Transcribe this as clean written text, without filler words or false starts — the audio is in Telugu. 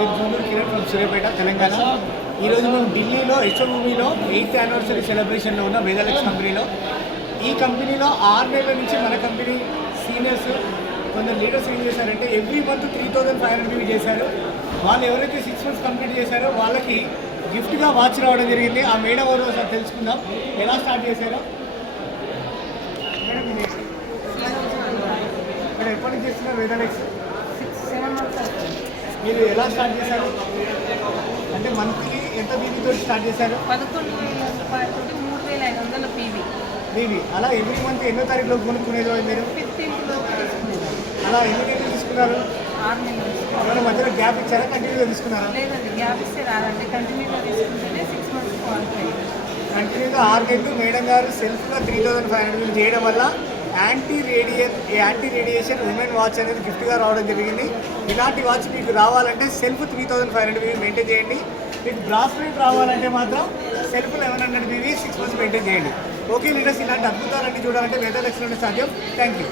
పేరు జూనూరు కిరణ్ ఫ్రమ్ సూర్యాపేట తెలంగాణ. ఈరోజు మేము ఢిల్లీలో హెచ్ఓమూవీలో 8th యానివర్సరీ సెలబ్రేషన్లో ఉన్న వేదాలెక్స్ కంపెనీలో. ఈ కంపెనీలో 6 నెలల నుంచి మన కంపెనీ సీనియర్స్ కొందరు లీడర్స్ ఏం చేశారంటే ఎవ్రీ మంత్ 3500 చేశారు. వాళ్ళు ఎవరైతే 6 months కంప్లీట్ చేశారో వాళ్ళకి గిఫ్ట్గా వాచ్ రావడం జరిగింది. ఆ మేడం ఎవరు ఒకసారి తెలుసుకుందాం, ఎలా స్టార్ట్ చేశారో. మేడం మేడం ఎప్పటి నుంచి చేస్తున్నారు వేదాలెక్స్? 7 months. మీరు ఎలా స్టార్ట్ చేశారు? అంటే మంత్లీ ఎంత బీబీతో స్టార్ట్ చేశారు? 11,000 రూపాయలతో 3,500 పీవీ. బీబీ అలా ఎవ్రీ మంత్ ఎన్నో తారీఖులో కొనుక్కునేది మీరు? 15th లోపు తీసుకునేదాన్ని. అలా ఎన్ని నెలలు తీసుకున్నారు? 6 నెలలు. ఏమైనా మధ్యలో గ్యాప్ ఇచ్చారా, కంటిన్యూగా తీసుకున్నారా? లేదండి, గ్యాప్ ఇస్తే రాదండి. కంటిన్యూగా తీసుకుంటేనే 6 months క్వాలిఫై. కంటిన్యూగా 6 నెలలు మేడం గారు సెల్ఫ్గా 3500 చేయడం వల్ల యాంటీ రేడియేషన్ ఉమెన్ వాచ్ అనేది గిఫ్ట్గా రావడం జరిగింది. ఇలాంటి వాచ్ మీకు రావాలంటే సెల్ఫ్ 3500 మెయింటైన్ చేయండి. మీకు బ్రాస్లెట్ రావాలంటే మాత్రం సెల్ఫ్ 1100 6 months మెయింటైన్ చేయండి. ఓకే లీడర్స్, ఇలాంటి అద్భుతాలన్నీ చూడాలంటే వేదాలెక్స్లోనే సాధ్యం. Thank you.